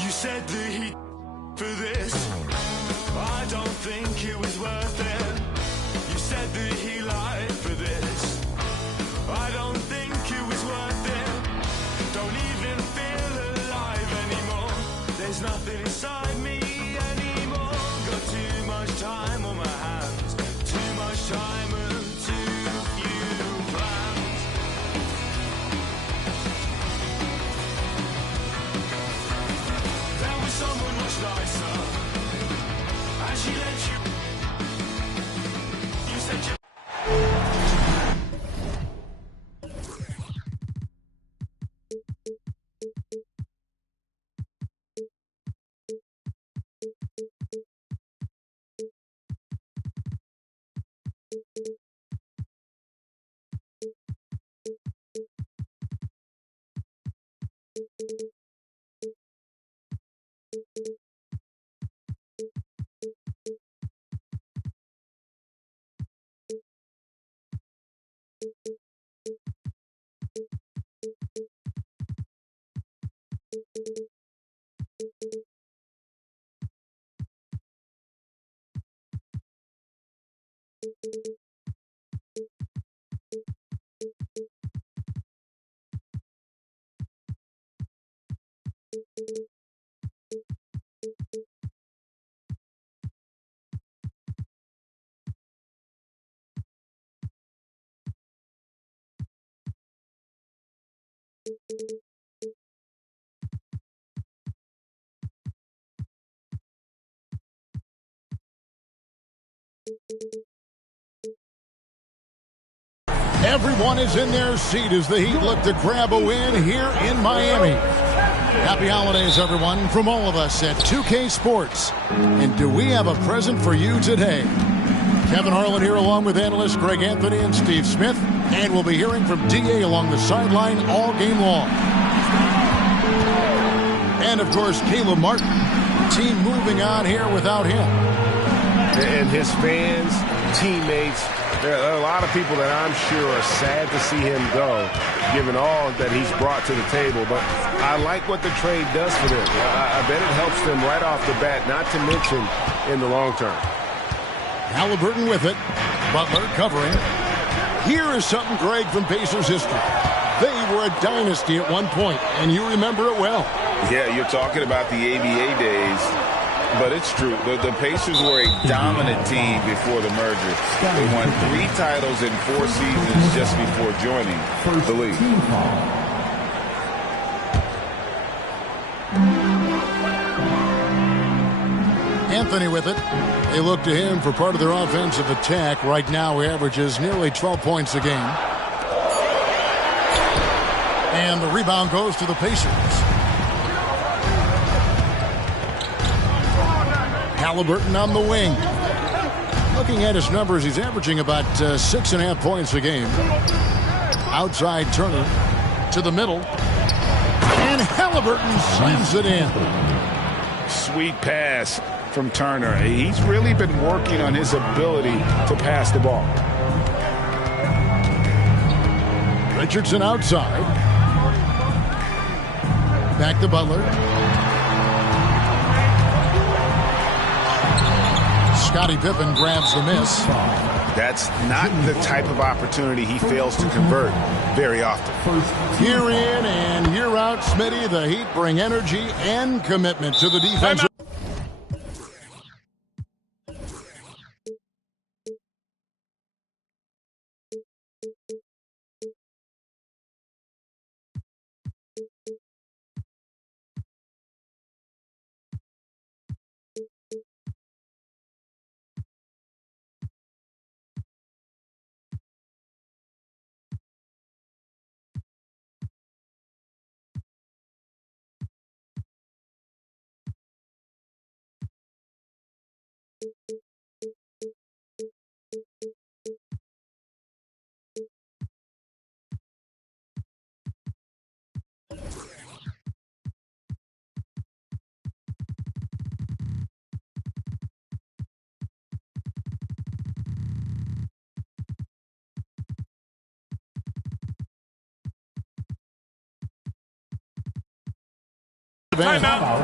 You said the heat for this. I don't think it was worth it. You said that he lied for this. I don't think it was worth it. Don't even feel alive anymore. There's nothing inside me anymore. Got too much time on my hands. Too much time and too few plans. There was someone much nicer, and she let you. You said you. Everyone is in their seat as the Heat look to grab a win here in Miami. Happy holidays, everyone, from all of us at 2K Sports. And do we have a present for you today? Kevin Harlan here along with analysts Greg Anthony and Steve Smith. And we'll be hearing from DA along the sideline all game long. And, of course, Caleb Martin. Team moving on here without him. And his fans, teammates, there are a lot of people that I'm sure are sad to see him go, given all that he's brought to the table. But I like what the trade does for them. I bet it helps them right off the bat, not to mention in the long term. Halliburton with it. Butler covering. Here is something, Greg, from Pacers history. They were a dynasty at one point, and you remember it well. Yeah, you're talking about the ABA days. But it's true. The Pacers were a dominant team before the merger. They won 3 titles in 4 seasons just before joining the league. Anthony with it. They look to him for part of their offensive attack. Right now, he averages nearly 12 points a game. And the rebound goes to the Pacers. Halliburton on the wing. Looking at his numbers, he's averaging about 6.5 points a game. Outside Turner to the middle. And Halliburton slams it in. Sweet pass from Turner. He's really been working on his ability to pass the ball. Richardson outside. Back to Butler. Scottie Pippen grabs the miss. That's not the type of opportunity he fails to convert very often. Year in and year out, Smitty, the Heat bring energy and commitment to the defense.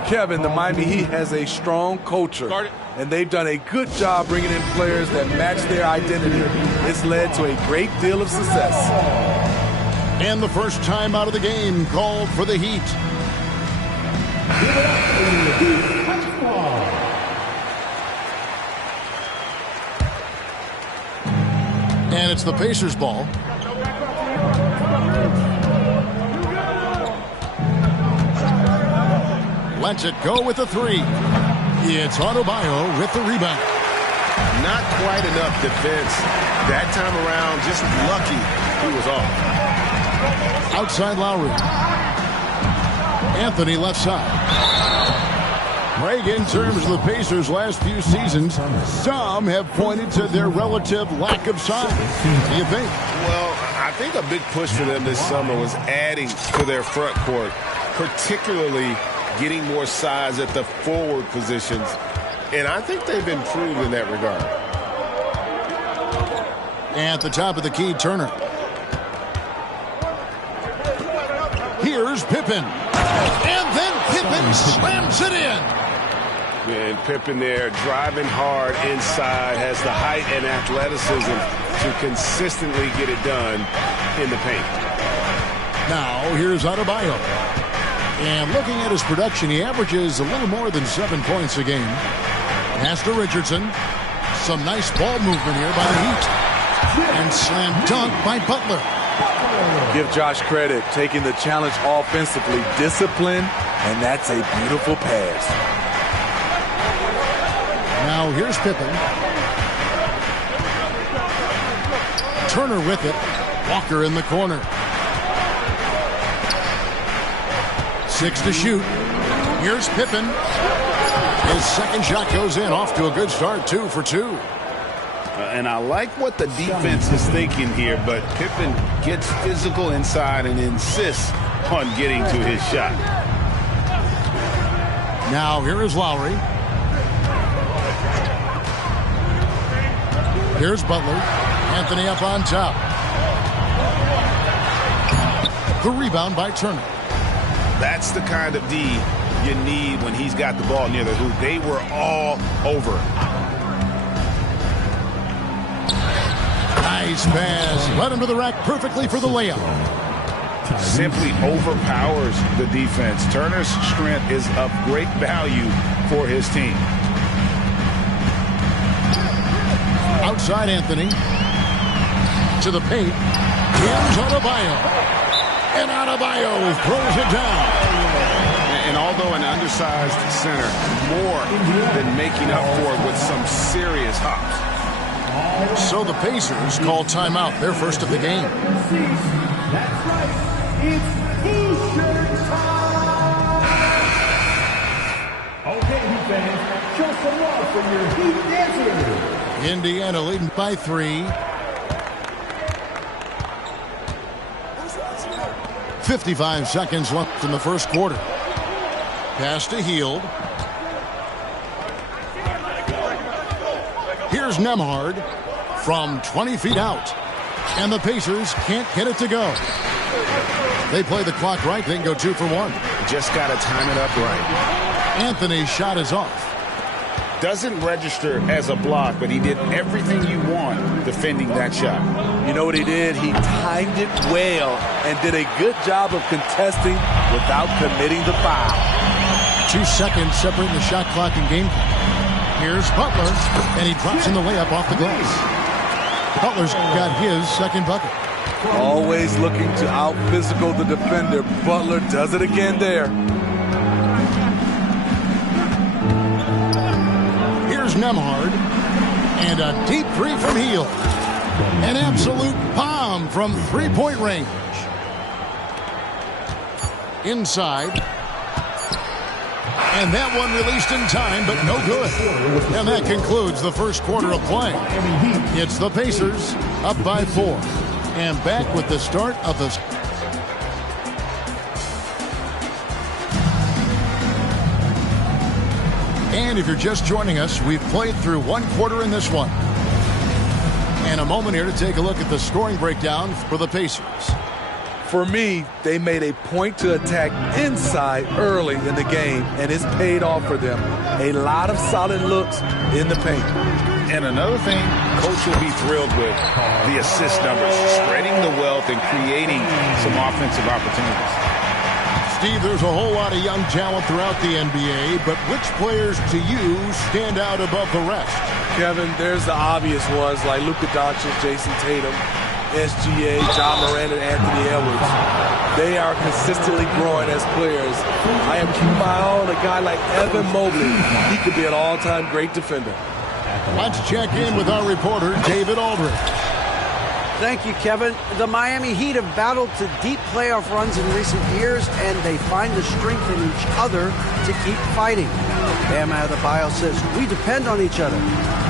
Kevin, the Miami Heat has a strong culture, and they've done a good job bringing in players that match their identity. It's led to a great deal of success. And the first time out of the game called for the Heat. And it's the Pacers' ball. Lets it go with the three. It's Adebayo with the rebound. Not quite enough defense. That time around, just lucky he was off. Outside Lowry. Anthony left side. Greg, in terms of the Pacers' last few seasons, some have pointed to their relative lack of size. What do you think? Well, I think a big push for them this summer was adding to their front court, particularly getting more size at the forward positions. And I think they've improved in that regard. At the top of the key, Turner. Here's Pippen. And then Pippen slams it in. And Pippen there driving hard inside, has the height and athleticism to consistently get it done in the paint. Now here's Adebayo. And looking at his production, he averages a little more than 7 points a game. Pass to Richardson. Some nice ball movement here by the Heat. And slam dunk by Butler. Give Josh credit, taking the challenge offensively, discipline, and that's a beautiful pass. Now here's Pippen. Turner with it. Walker in the corner. 6 to shoot. Here's Pippen. His second shot goes in. Off to a good start. 2 for 2. And I like what the defense is thinking here, but Pippen gets physical inside and insists on getting to his shot. Now here is Lowry. Here's Butler. Anthony up on top. The rebound by Turner. That's the kind of D you need when he's got the ball near the hoop. They were all over. Nice pass. Led him to the rack perfectly for the layup. Simply overpowers the defense. Turner's strength is of great value for his team. Outside Anthony. To the paint. Here's Adebayo. And Adebayo throws it down. And although an undersized center, more than making up for it with some serious hops. So the Pacers call timeout, their first of the game. That's right. It's T-shirt time. Okay, Heat fans, show some love for your Heat dancers. Indiana leading by 3. 55 seconds left in the first quarter. Pass to Hield. Here's Nembhard from 20 feet out. And the Pacers can't get it to go. They play the clock right. They can go 2 for 1. Just got to time it up right. Anthony's shot is off. Doesn't register as a block, but he did everything you want defending that shot. You know what he did? He timed it well and did a good job of contesting without committing the foul. 2 seconds separating the shot clock and game clock. Here's Butler, and he drops in the layup off the glass. Butler's got his second bucket. Always looking to out-physical the defender. Butler does it again there. Here's Nembhard, and a deep 3 from Hield. An absolute bomb from three-point range. Inside. And that one released in time, but no good. And that concludes the first quarter of play. It's the Pacers up by 4. And back with the start of the... And if you're just joining us, we've played through 1 quarter in this one. And a moment here to take a look at the scoring breakdown for the Pacers. For me, they made a point to attack inside early in the game, and it's paid off for them. A lot of solid looks in the paint. And another thing, Coach will be thrilled with the assist numbers, spreading the wealth and creating some offensive opportunities. Steve, there's a whole lot of young talent throughout the NBA, but which players to you stand out above the rest? Kevin, there's the obvious ones like Luka Doncic, Jason Tatum, SGA, John Moran, and Anthony Edwards. They are consistently growing as players. I am keeping my eye on a guy like Evan Mobley. He could be an all-time great defender. Let's check in with our reporter, David Aldridge. Thank you, Kevin. The Miami Heat have battled to deep playoff runs in recent years, and they find the strength in each other to keep fighting. Bam Adebayo says, we depend on each other.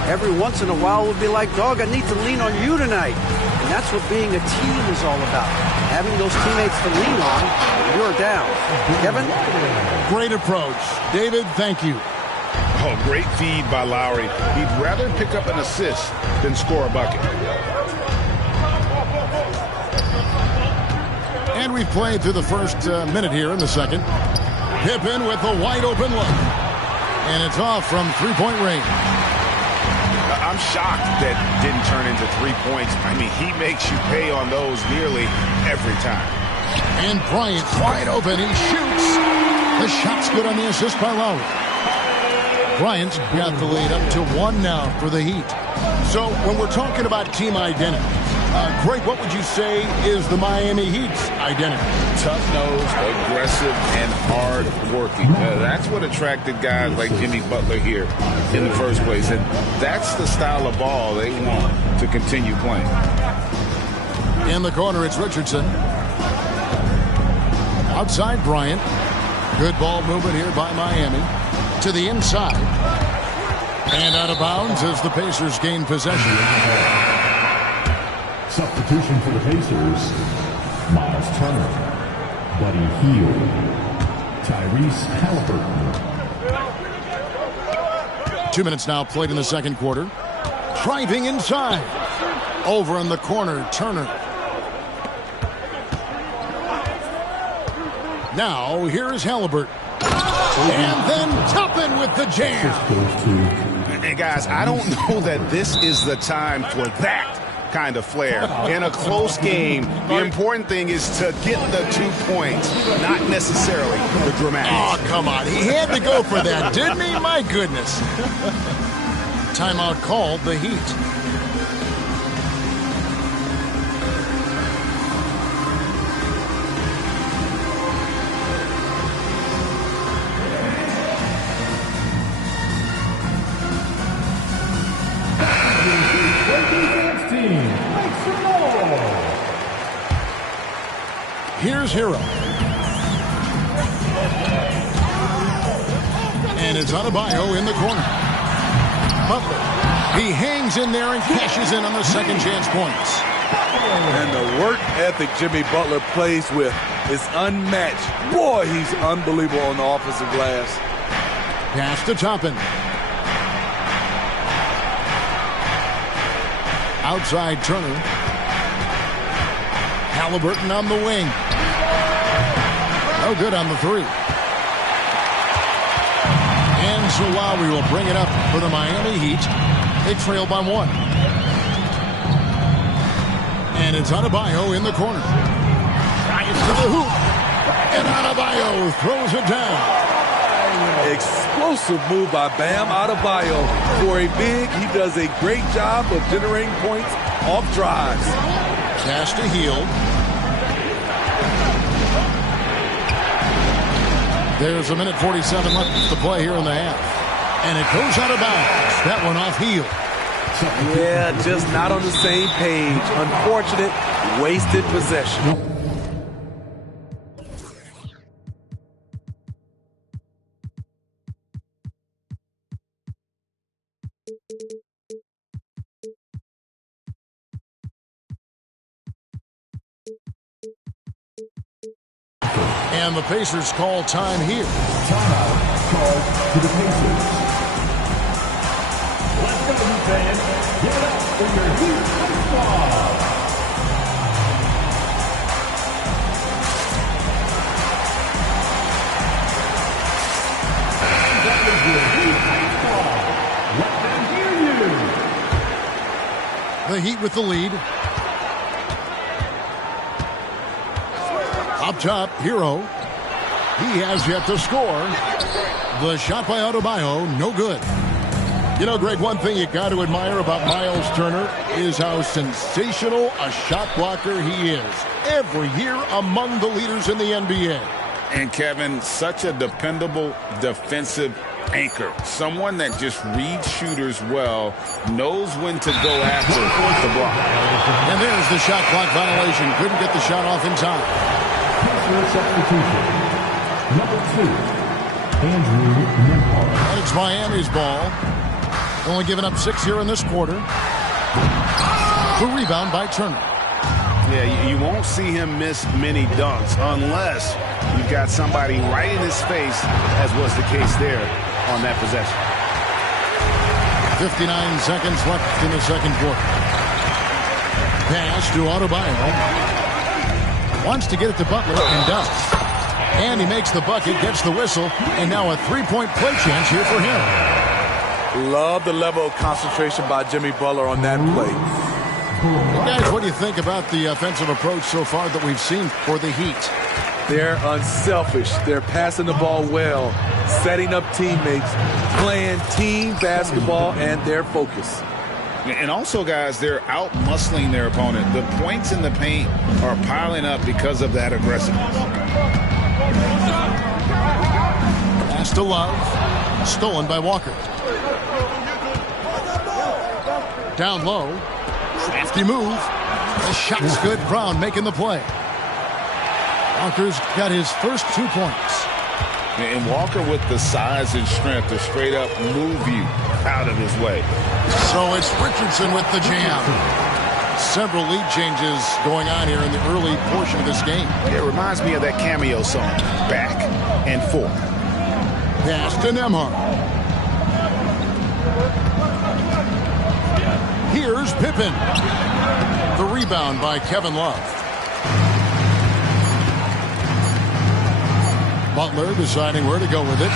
Every once in a while we'll be like, dog, I need to lean on you tonight. And that's what being a team is all about. Having those teammates to lean on when you're down. Kevin? Great approach. David, thank you. Oh, great feed by Lowry. He'd rather pick up an assist than score a bucket. And we've played through the first minute here in the second. Pippen with a wide-open look. And it's off from three-point range. I'm shocked that didn't turn into 3 points. I mean, he makes you pay on those nearly every time. And Bryant wide open. He shoots. The shot's good on the assist by Lowry. Bryant's got the lead up to 1 now for the Heat. So when we're talking about team identity, Greg, what would you say is the Miami Heat's identity? Tough-nosed, aggressive, and hard-working. That's what attracted guys like Jimmy Butler here in the first place. And that's the style of ball they want to continue playing. In the corner, it's Richardson. Outside, Bryant. Good ball movement here by Miami. To the inside. And out of bounds as the Pacers gain possession. Substitution for the Pacers, Miles Turner, Buddy Hield, Tyrese Halliburton. 2 minutes now played in the second quarter. Driving inside. Over in the corner, Turner. Now, here is Halliburton. And then Toppin with the jam. And guys, I don't know that this is the time for that kind of flair. In a close game, the important thing is to get the 2 points, not necessarily the dramatics. Oh, come on. He had to go for that, didn't he? My goodness. Timeout called the Heat. Here's Hero. And it's Adebayo in the corner. Butler. He hangs in there and cashes in on the second chance points. And the work ethic Jimmy Butler plays with is unmatched. Boy, he's unbelievable on the offensive glass. Pass to Toppin. Outside Turner. Halliburton on the wing. No good on the three. And so Lowry will bring it up for the Miami Heat. They trail by 1. And it's Adebayo in the corner. Drives to the hoop. And Adebayo throws it down. Explosive move by Bam Adebayo. For a big, he does a great job of generating points off drives. Pass to Hield. There's a minute 47 left to play here in the half. And it goes out of bounds. That one off Hield. Yeah, just not on the same page. Unfortunate, wasted possession. And the Pacers call time here. Timeout called to the Pacers. Let's go, Heat fans. Give it up for your Heat baseball. The Heat with the lead. Up top, Hero. He has yet to score. The shot by Adebayo, no good. You know, Greg, one thing you got to admire about Miles Turner is how sensational a shot blocker he is. Every year among the leaders in the NBA. And Kevin, such a dependable defensive anchor. Someone that just reads shooters well, knows when to go after the block. And there's the shot clock violation. Couldn't get the shot off in time. Substitution. Number 2, Andrew Nembhard. And it's Miami's ball. Only giving up 6 here in this quarter. The rebound by Turner. Yeah, you won't see him miss many dunks unless you've got somebody right in his face, as was the case there on that possession. 59 seconds left in the second quarter. Pass to Adebayo. Wants to get it to Butler and does. And he makes the bucket, gets the whistle, and now a three-point play chance here for him. Love the level of concentration by Jimmy Butler on that play. Guys, what do you think about the offensive approach so far that we've seen for the Heat? They're unselfish. They're passing the ball well, setting up teammates, playing team basketball, and their focus. And also, guys, they're out-muscling their opponent. The points in the paint are piling up because of that aggressiveness. Pass to Love. Stolen by Walker. Down low. Crafty move. The shot's good. Brown making the play. Walker's got his first 2 points. And Walker with the size and strength to straight up move you out of his way. So it's Richardson with the jam. Several lead changes going on here in the early portion of this game. It reminds me of that cameo song, Back and Forth. Pass to Nembhard. Here's Pippen. The rebound by Kevin Love. Butler deciding where to go with it.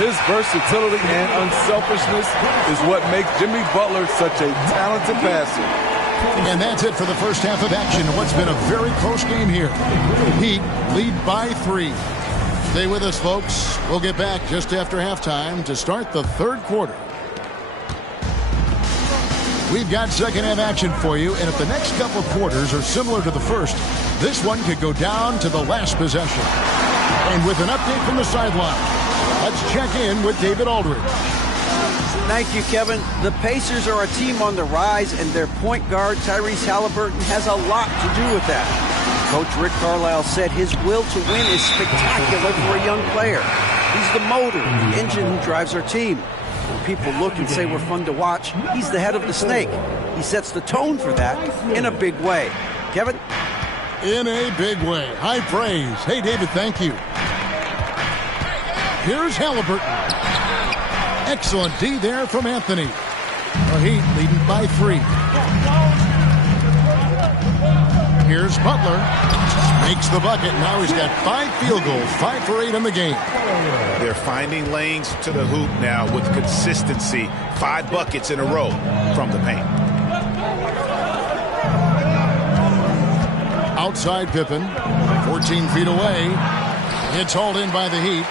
His versatility and unselfishness is what makes Jimmy Butler such a talented passer. And that's it for the first half of action. What's been a very close game here. Heat lead by 3. Stay with us, folks. We'll get back just after halftime to start the third quarter. We've got second half action for you, and if the next couple of quarters are similar to the first, this one could go down to the last possession. And with an update from the sideline, let's check in with David Aldridge. Thank you, Kevin. The Pacers are a team on the rise, and their point guard, Tyrese Halliburton, has a lot to do with that. Coach Rick Carlisle said his will to win is spectacular for a young player. He's the motor, the engine who drives our team. When people look and say we're fun to watch, he's the head of the snake. He sets the tone for that in a big way. Kevin? In a big way. High praise. Hey, David, thank you. Here's Halliburton. Excellent D there from Anthony. The Heat leading by 3. Here's Butler. Makes the bucket. Now he's got 5 field goals. 5 for 8 in the game. They're finding lanes to the hoop now with consistency. 5 buckets in a row from the paint. Outside Pippen. 14 feet away. It's hauled in by the Heat.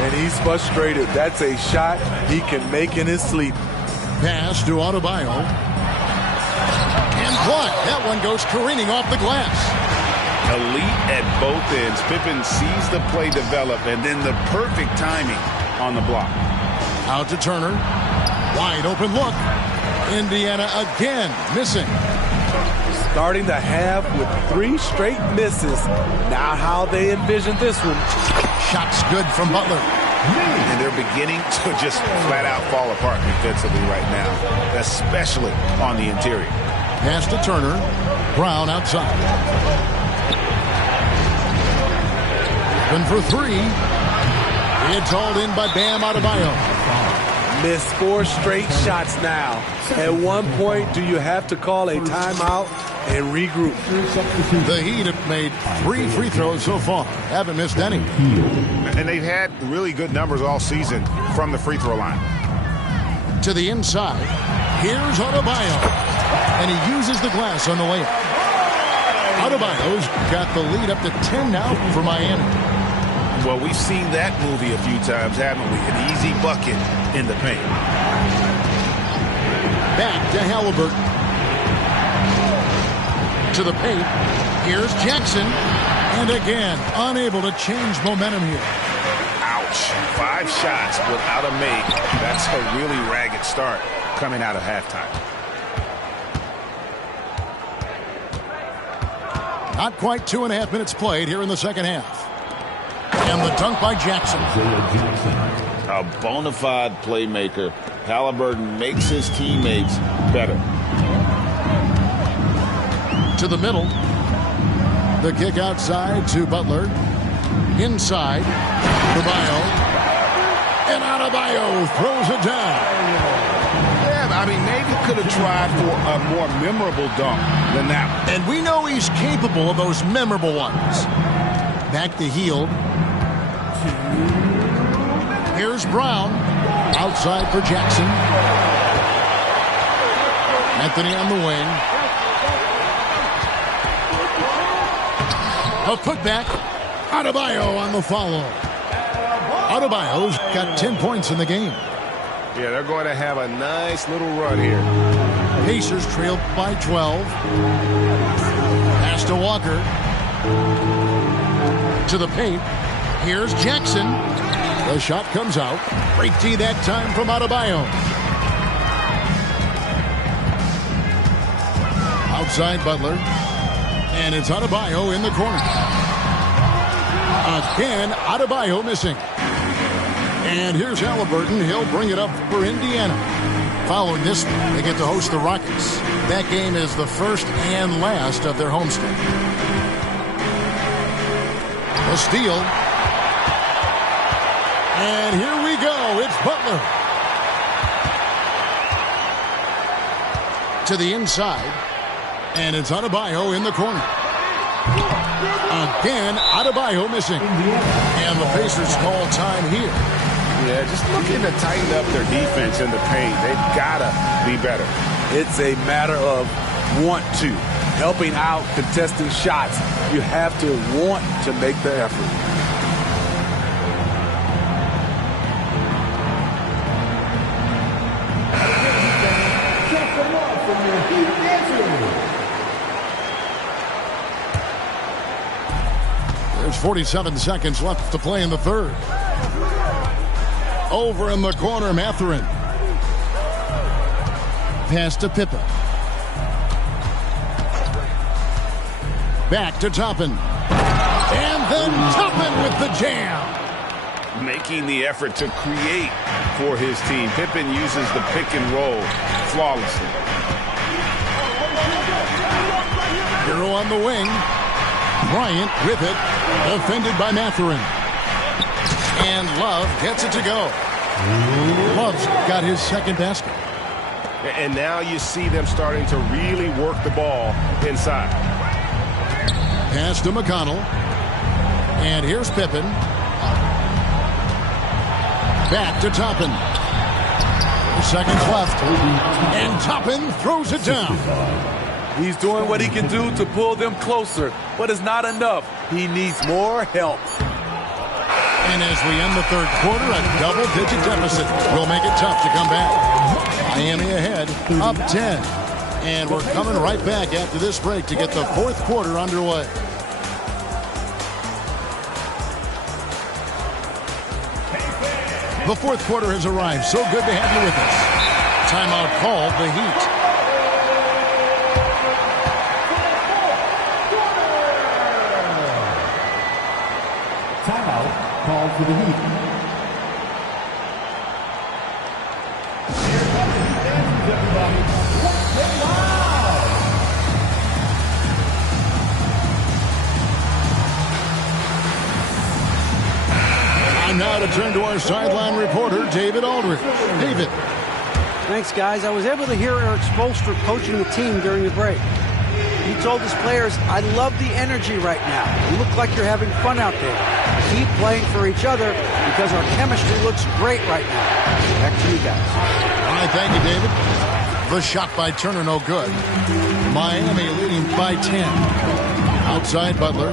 And he's frustrated. That's a shot he can make in his sleep. Pass to Adebayo. And blocked. That one goes careening off the glass. Elite at both ends. Pippen sees the play develop, and then the perfect timing on the block. Out to Turner. Wide open look. Indiana again missing. Starting the half with 3 straight misses. Now how they envision this one. Shots good from Butler. And they're beginning to just flat out fall apart defensively right now, especially on the interior. Pass to Turner. Brown outside. And for 3. It's hauled in by Bam Adebayo. Missed 4 straight shots now. At one point, do you have to call a timeout and regroup? The Heat have made 3 free throws so far. Haven't missed any. And they've had really good numbers all season from the free throw line. To the inside. Here's Adebayo. And he uses the glass on the layup. Adebayo's got the lead up to 10 now for Miami. Well, we've seen that movie a few times, haven't we? An easy bucket in the paint. Back to Halliburton. To the paint. Here's Jackson. And again, unable to change momentum here. Ouch. 5 shots without a make. That's a really ragged start coming out of halftime. Not quite 2.5 minutes played here in the second half. And the dunk by Jackson. A bona fide playmaker. Halliburton makes his teammates better. To the middle. The kick outside to Butler. Inside. Adebayo. And Adebayo throws it down. Yeah, I mean, maybe could have tried for a more memorable dunk than that one. And we know he's capable of those memorable ones. Back to Hield. Here's Brown. Outside for Jackson. Anthony on the wing. A putback. Adebayo on the follow. Adebayo's got 10 points in the game. Yeah, they're going to have a nice little run here. Pacers trail by 12. Pass to Walker. To the paint. Here's Jackson. The shot comes out. Great D that time from Adebayo. Outside Butler. And it's Adebayo in the corner. Again, Adebayo missing. And here's Halliburton. He'll bring it up for Indiana. Following this, they get to host the Rockets. That game is the first and last of their homestand. A steal. And here we go. It's Butler. To the inside. And it's Adebayo in the corner. Again, Adebayo missing. And the Pacers call time here. Yeah, just looking to tighten up their defense in the paint. They've got to be better. It's a matter of want to. Helping out, contesting shots. You have to want to make the effort. Check them out from your Heat dancers. There's 47 seconds left to play in the third. Over in the corner, Mathurin. Pass to Pippen. Back to Toppin. And then Toppin with the jam. Making the effort to create for his team. Pippen uses the pick and roll flawlessly. Hero on the wing. Bryant with it. Defended by Mathurin. And Love gets it to go. Love's got his second basket. And now you see them starting to really work the ball inside. Pass to McConnell. And here's Pippen. Back to Toppin. 4 seconds left. And Toppin throws it down. He's doing what he can do to pull them closer, but it's not enough. He needs more help. And as we end the third quarter, a double-digit deficit will make it tough to come back. Miami ahead, up 10. And we're coming right back after this break to get the fourth quarter underway. The fourth quarter has arrived. So good to have you with us. Timeout called, the Heat. Timeout called for the Heat. Time now to turn to our sideline reporter, David Aldridge. David. Thanks, guys. I was able to hear Eric Spoelstra coaching the team during the break. He told his players, I love the energy right now. You look like you're having fun out there. Keep playing for each other because our chemistry looks great right now. Back to you guys. All right, thank you, David. The shot by Turner, no good. Miami leading by 10. Outside Butler.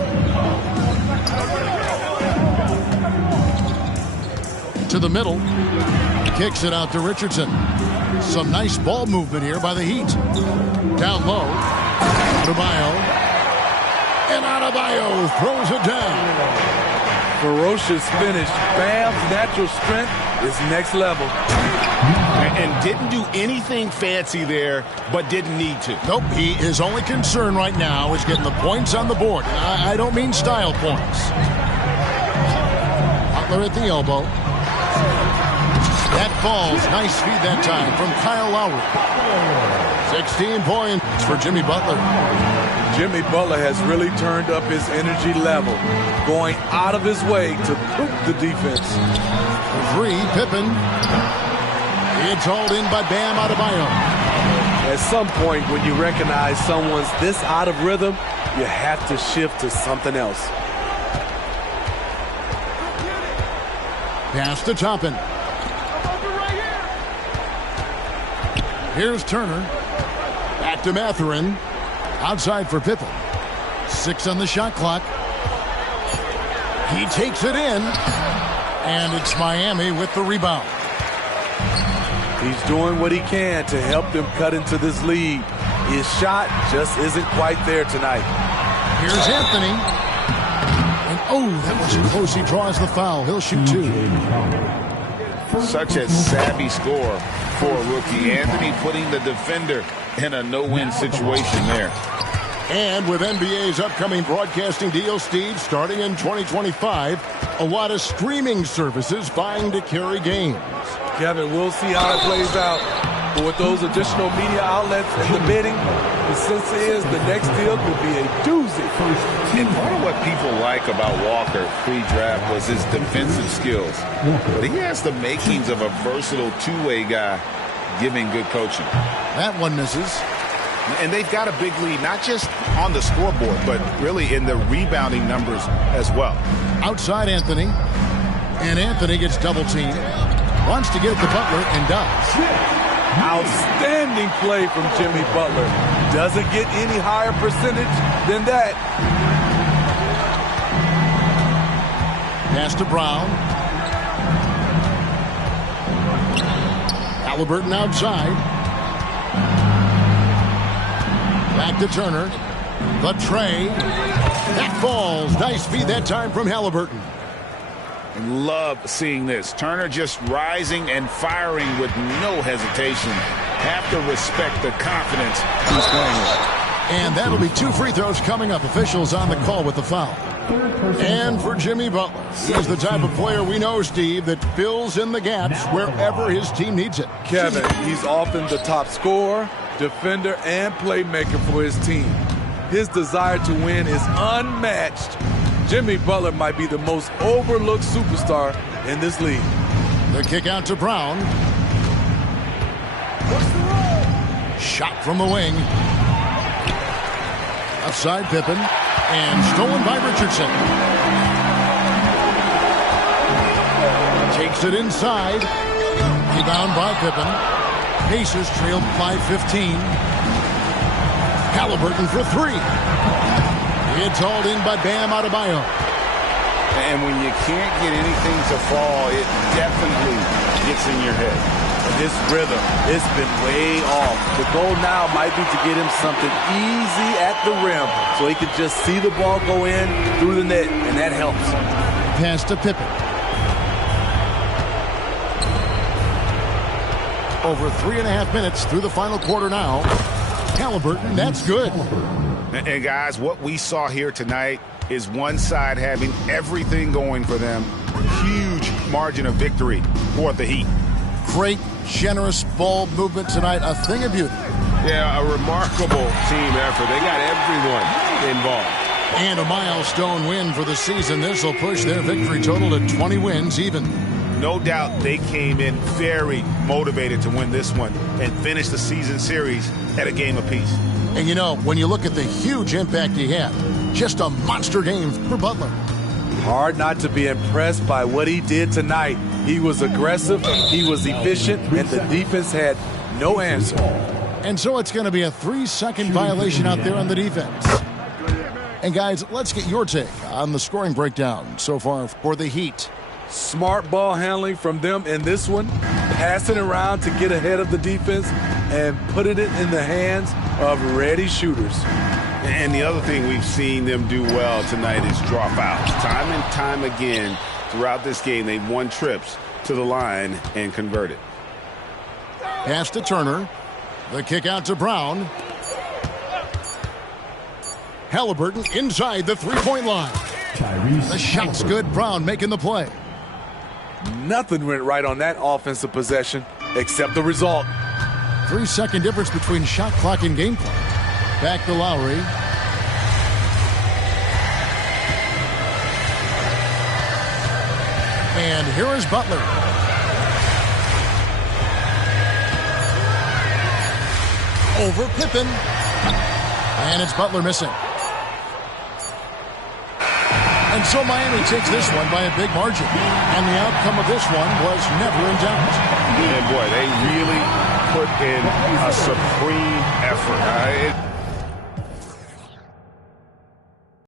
To the middle. Kicks it out to Richardson. Some nice ball movement here by the Heat. Down low. Adebayo. And Adebayo throws it down. Ferocious finish. Bam's natural strength is next level. And didn't do anything fancy there, but didn't need to. Nope, his only concern right now is getting the points on the board. I don't mean style points. Butler at the elbow. That falls. Nice feed that time from Kyle Lowry. 16 points for Jimmy Butler. Jimmy Butler has really turned up his energy level, going out of his way to poop the defense. 3, Pippen. It's hauled in by Bam Adebayo. At some point, when you recognize someone's this out of rhythm, you have to shift to something else. Pass to Toppin. Here's Turner. Back to Mathurin. Outside for Pippen. 6 on the shot clock. He takes it in. And it's Miami with the rebound. He's doing what he can to help them cut into this lead. His shot just isn't quite there tonight. Here's Anthony. And oh, that was close. He draws the foul. He'll shoot 2. Such a savvy score for a rookie. Anthony putting the defender in a no-win situation there. And with NBA's upcoming broadcasting deal, Steve, starting in 2025, a lot of streaming services vying to carry games. Kevin, we'll see how it plays out. But with those additional media outlets and the bidding, the sense is the next deal could be a doozy. And part of what people like about Walker pre-draft was his defensive skills. But he has the makings of a versatile two-way guy giving good coaching. That one misses. And they've got a big lead, not just on the scoreboard, but really in the rebounding numbers as well. Outside Anthony. And Anthony gets double-teamed. Wants to get it to Butler and does. Outstanding play from Jimmy Butler. Doesn't get any higher percentage than that. Pass to Brown. Halliburton outside. Back to Turner. The tray. That falls. Nice feed that time from Halliburton. Love seeing this. Turner just rising and firing with no hesitation. Have to respect the confidence he's playing with. And that'll be 2 free throws coming up. Officials on the call with the foul. And for Jimmy Butler, he's the type of player we know, Steve, that fills in the gaps wherever his team needs it. Kevin, he's often the top scorer, defender, and playmaker for his team. His desire to win is unmatched. Jimmy Butler might be the most overlooked superstar in this league. The kick out to Brown. Shot from the wing. Outside Pippen. And stolen by Richardson. Takes it inside. Rebound by Pippen. Pacers trailed by 15. Halliburton for 3. It's hauled in by Bam Adebayo. And when you can't get anything to fall, it definitely gets in your head. His rhythm, it's been way off. The goal now might be to get him something easy at the rim so he can just see the ball go in through the net, and that helps. Pass to Pippen. Over 3.5 minutes through the final quarter now. Halliburton, that's good. And guys, what we saw here tonight is one side having everything going for them. Huge margin of victory for the Heat. Great, generous ball movement tonight. A thing of beauty. Yeah, a remarkable team effort. They got everyone involved. And a milestone win for the season. This will push their victory total to 20 wins even. No doubt they came in very motivated to win this one and finish the season series at a game apiece. And you know, when you look at the huge impact he had, just a monster game for Butler. Hard not to be impressed by what he did tonight. He was aggressive, he was efficient, and the defense had no answer. And so it's going to be a 3-second violation out there on the defense. And guys, let's get your take on the scoring breakdown so far for the Heat. Smart ball handling from them in this one, passing around to get ahead of the defense and putting it in the hands of ready shooters. And the other thing we've seen them do well tonight is draw fouls. Time and time again throughout this game, they've won trips to the line and converted. Pass to Turner. The kick out to Brown. Halliburton inside the three-point line. The shot's good. Brown making the play. Nothing went right on that offensive possession except the result. 3-second difference between shot clock and game clock. Back to Lowry. And here is Butler. Over Pippen. And it's Butler missing. And so Miami takes this one by a big margin. And the outcome of this one was never in doubt. And boy, they really put in a supreme effort.